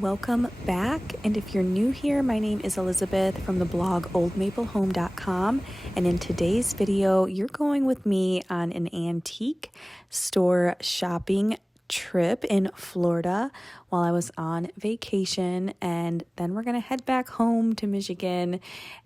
Welcome back, and if you're new here, my name is Elizabeth from the blog oldmaplehome.com, and in today's video you're going with me on an antique store shopping trip in Florida while I was on vacation, and then we're gonna head back home to Michigan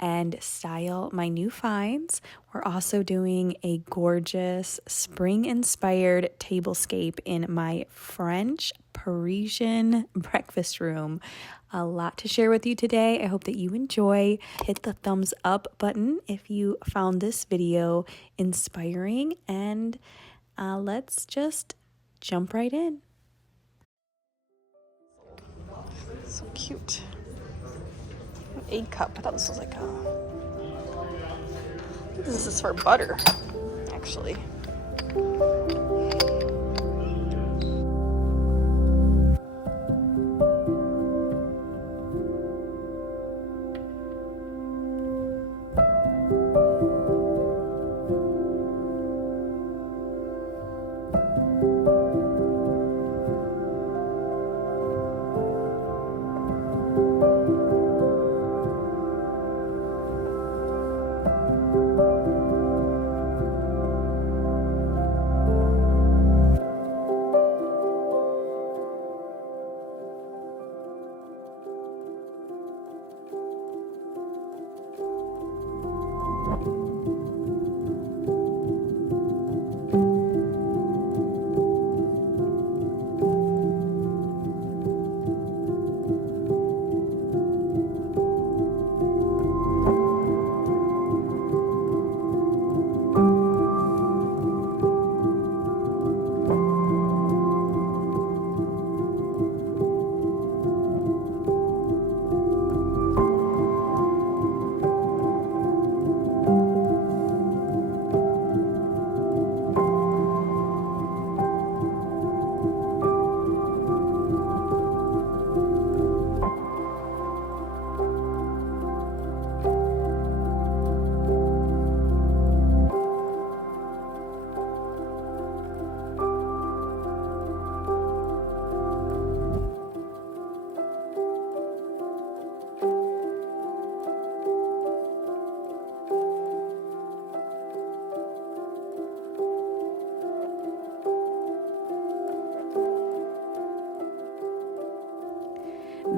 and style my new finds. We're also doing a gorgeous spring-inspired tablescape in my French Parisian breakfast room. A lot to share with you today. I hope that you enjoy. Hit the thumbs up button if you found this video inspiring, and let's just jump right in. So cute. An egg cup. I thought this was like this is for butter, actually.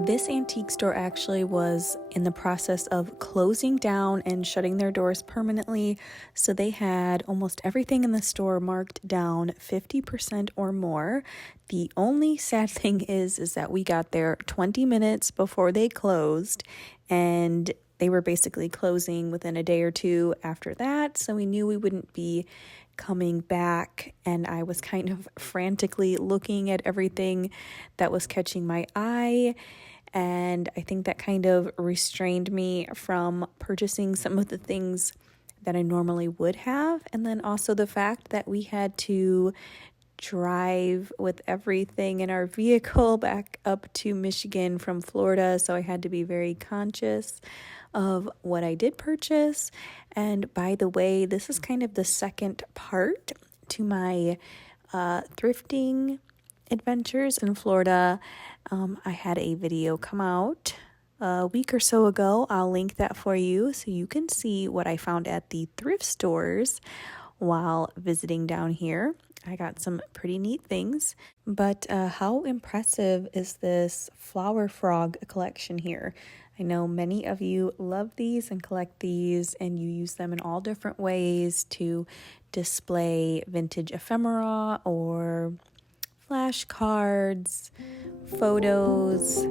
This antique store actually was in the process of closing down and shutting their doors permanently, so they had almost everything in the store marked down 50% or more. The only sad thing is that we got there 20 minutes before they closed, and they were basically closing within a day or two after that, so we knew we wouldn't be coming back, and I was kind of frantically looking at everything that was catching my eye, and I think that kind of restrained me from purchasing some of the things that I normally would have. And then also the fact that we had to drive with everything in our vehicle back up to Michigan from Florida, so I had to be very conscious of what I did purchase. And by the way, this is kind of the second part to my thrifting adventures in Florida. I had a video come out a week or so ago. I'll link that for you so you can see what I found at the thrift stores while visiting down here. I got some pretty neat things, but how impressive is this flower frog collection here? I know many of you love these and collect these, and you use them in all different ways to display vintage ephemera or flashcards, photos.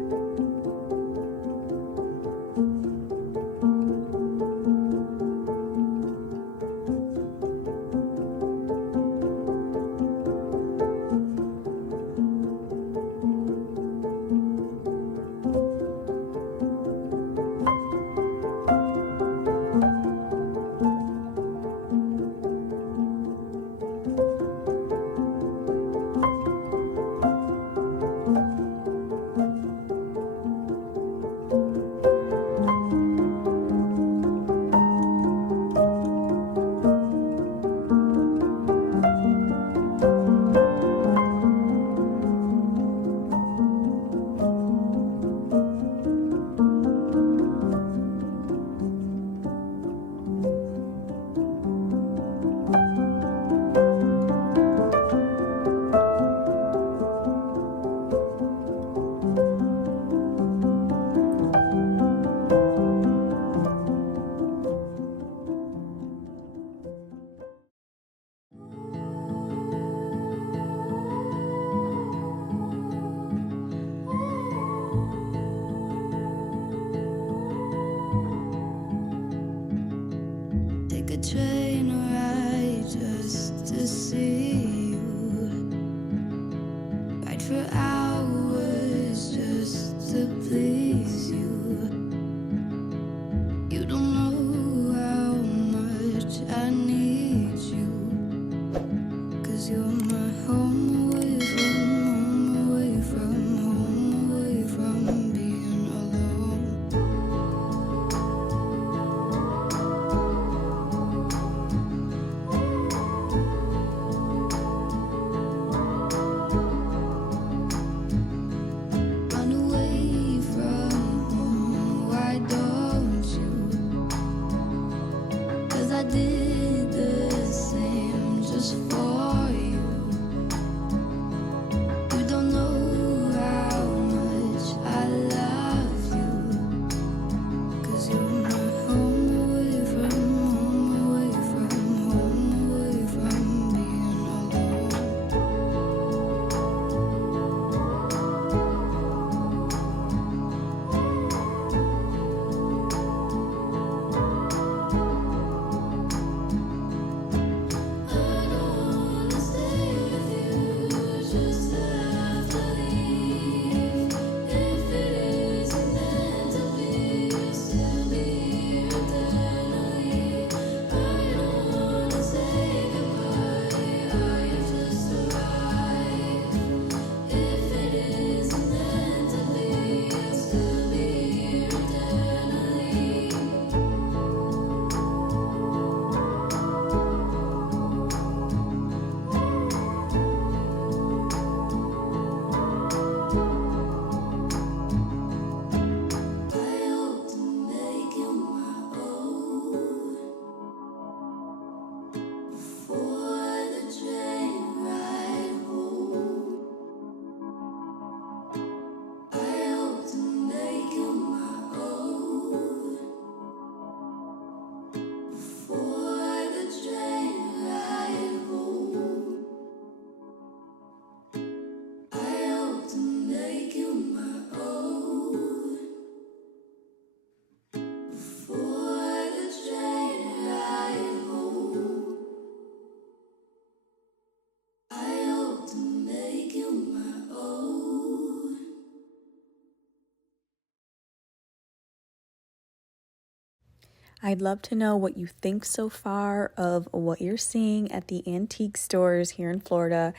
I'd love to know what you think so far of what you're seeing at the antique stores here in Florida.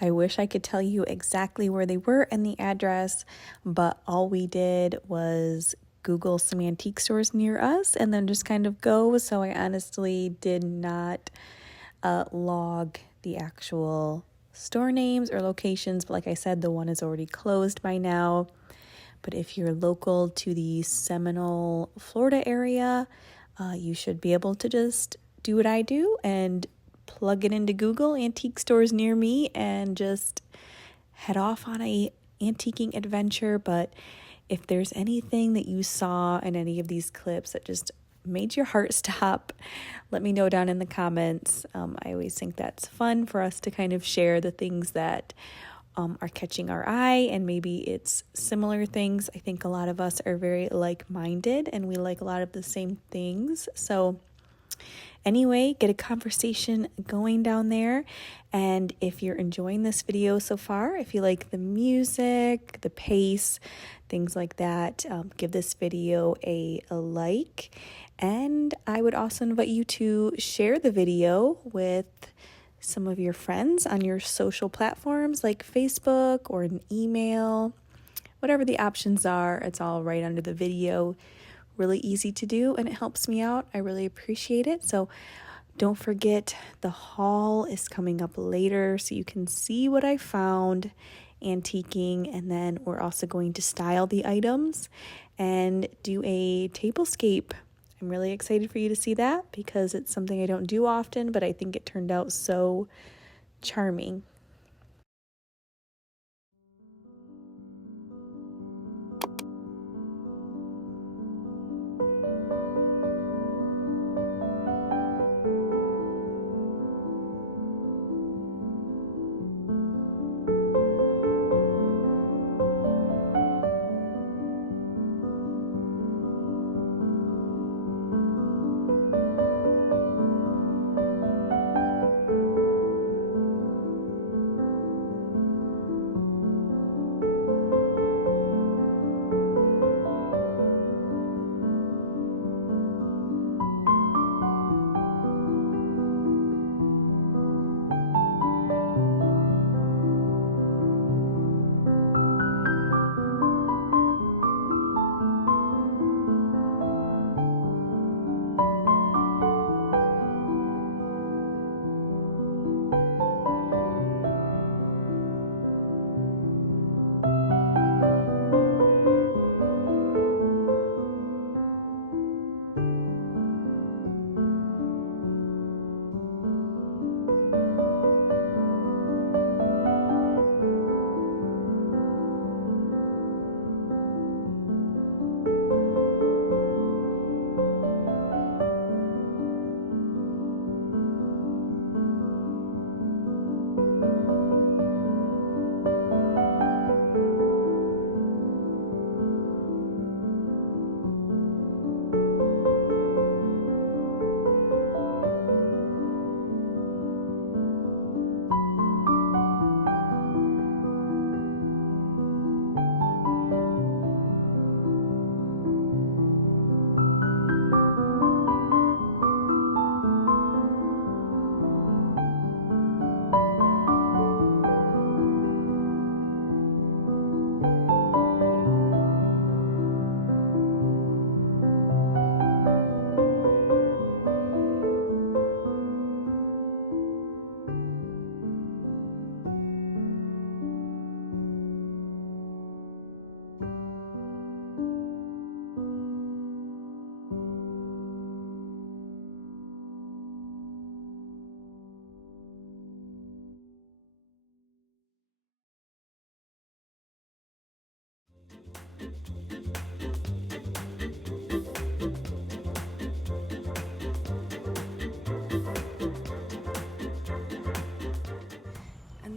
I wish I could tell you exactly where they were and the address, but all we did was Google some antique stores near us and then just kind of go. So I honestly did not log the actual store names or locations. But like I said, the one is already closed by now. But if you're local to the Seminole, Florida area, you should be able to just do what I do and plug it into Google, antique stores near me, and just head off on a antiquing adventure. But if there's anything that you saw in any of these clips that just made your heart stop, let me know down in the comments. I always think that's fun for us to kind of share the things that are catching our eye, and maybe it's similar things. I think a lot of us are very like-minded and we like a lot of the same things. So anyway, get a conversation going down there. And if you're enjoying this video so far, if you like the music, the pace, things like that, give this video a like. And I would also invite you to share the video with some of your friends on your social platforms like Facebook or an email, whatever the options are. It's all right under the video. Really easy to do, and it helps me out. I really appreciate it. So don't forget, the haul is coming up later so you can see what I found antiquing, and then we're also going to style the items and do a tablescape. I'm really excited for you to see that because it's something I don't do often, but I think it turned out so charming.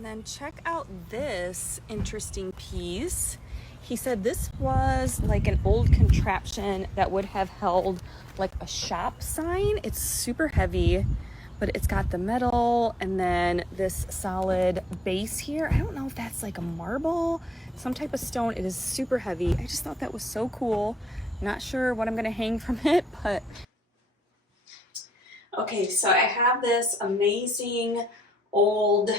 And check out this interesting piece. He said this was like an old contraption that would have held like a shop sign. It's super heavy, but it's got the metal and then this solid base here. I don't know if that's like a marble, some type of stone. It is super heavy. I just thought that was so cool. Not sure what I'm gonna hang from it, but Okay, so I have this amazing old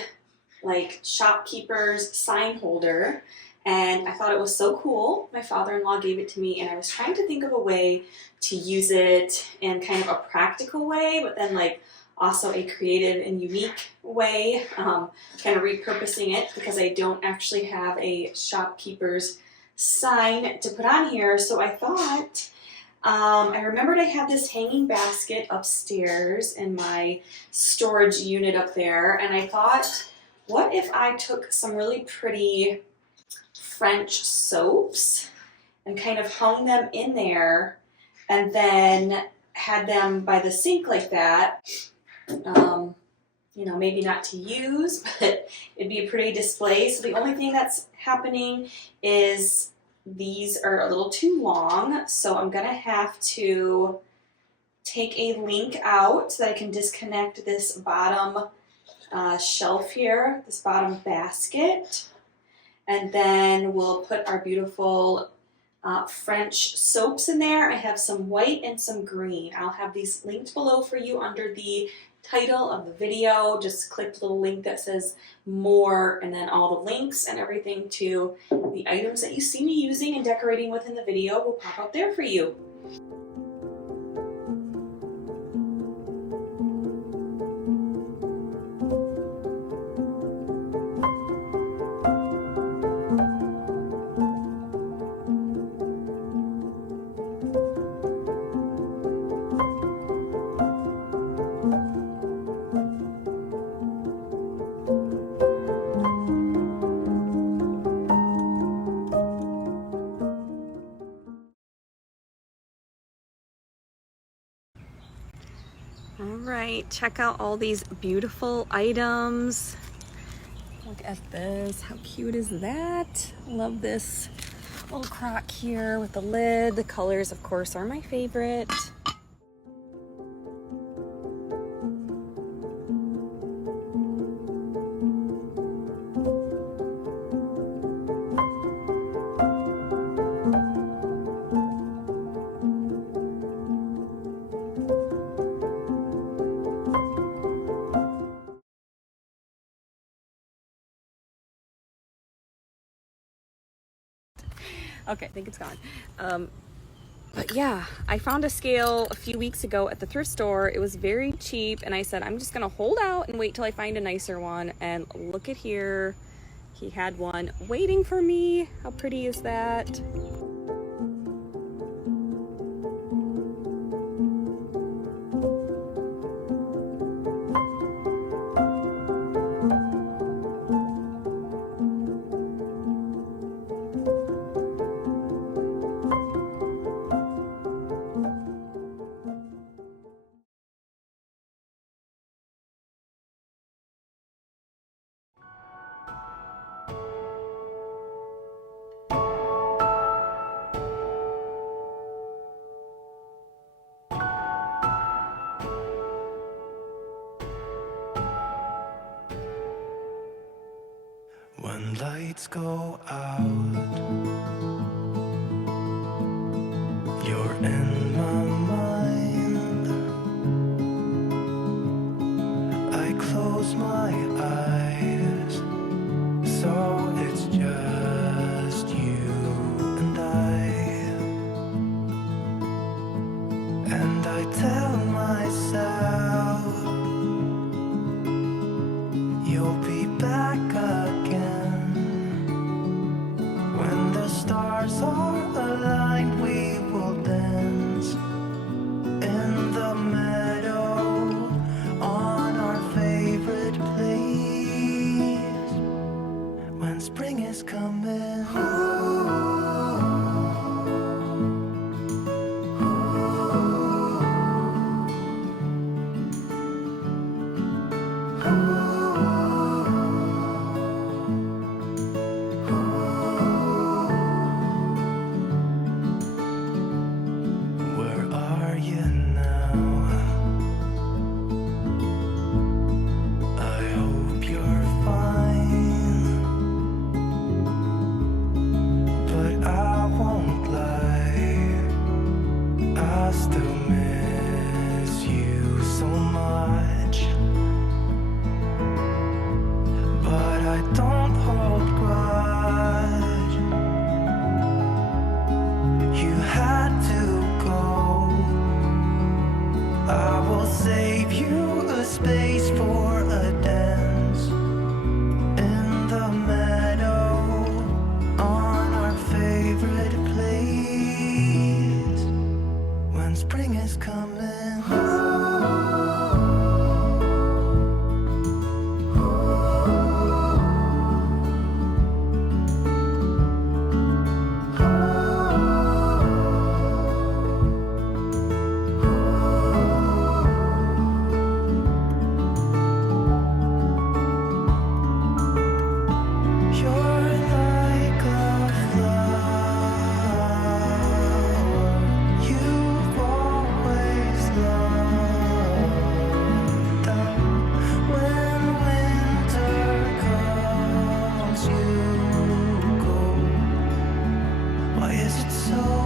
like shopkeeper's sign holder, and I thought it was so cool. My father-in-law gave it to me, and I was trying to think of a way to use it in kind of a practical way, but then like also a creative and unique way, kind of repurposing it because I don't actually have a shopkeeper's sign to put on here. So I thought, I remembered I had this hanging basket upstairs in my storage unit up there, and I thought, what if I took some really pretty French soaps and kind of hung them in there and then had them by the sink like that? You know, maybe not to use, but it'd be a pretty display. So the only thing that's happening is these are a little too long, so I'm gonna have to take a link out so that I can disconnect this bottom shelf here, this bottom basket, and then we'll put our beautiful French soaps in there. I have some white and some green. I'll have these linked below for you under the title of the video. Just click the little link that says more, and then all the links and everything to the items that you see me using and decorating with in the video will pop up there for you. All right, check out all these beautiful items. Look at this, how cute is that? Love this little crock here with the lid. The colors, of course, are my favorite. Okay, I think it's gone. But yeah, I found a scale a few weeks ago at the thrift store. It was very cheap, and I said, I'm just gonna hold out and wait till I find a nicer one. And look at here, he had one waiting for me. How pretty is that? When lights go out, you're in my mind. I close my eyes, so it's just you and I tell myself you'll be back again. When the stars are aligned, we will dance in the meadow on our favorite place. When spring is coming, 'cause it's so